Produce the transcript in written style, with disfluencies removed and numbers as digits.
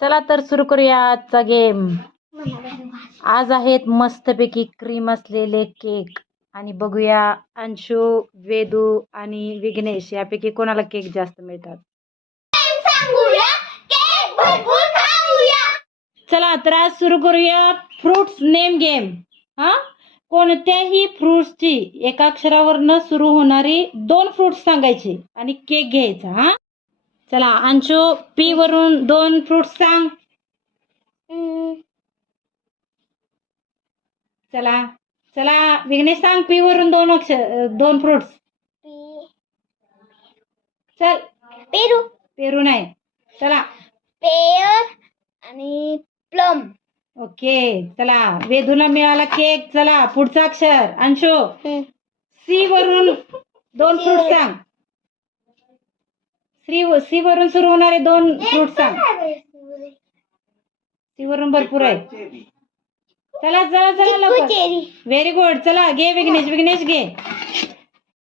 चला तर सुरू करूया आजचा गेम. आज आहेत मस्तपैकी क्रीम असलेले केक आणि बघूया अंशू, वेदू आणि विघ्नेश यापैकी कोणाला केक जास्त मिळतात. चला तर आज सुरू करूया फ्रुट्स नेम गेम. हा, कोणत्याही फ्रुट्सची एका अक्षरावरनं सुरू होणारी 2 फ्रुट्स सांगायचे आणि केक घ्यायचा. हा, चला अंशू, पी वरून 2 फ्रुट्स सांग. चला चला विघ्नेश सांग, पी वरून 2 फ्रुट्स. चल, पेरू. पेरू नाही. चला, पेयर आणि प्लम. ओके. चला, वेदूला मिळाला केक. चला पुढचं अक्षर अंशू, सी वरून 2 फ्रुट्स सांग. सी वरून सुरू होणारे 2 फ्रुट्स सांग. सी वरून भरपूर आहे. चला चला चला लवकर. चेरी. Very good. चला घे विघ्नेश, विघ्नेश घे.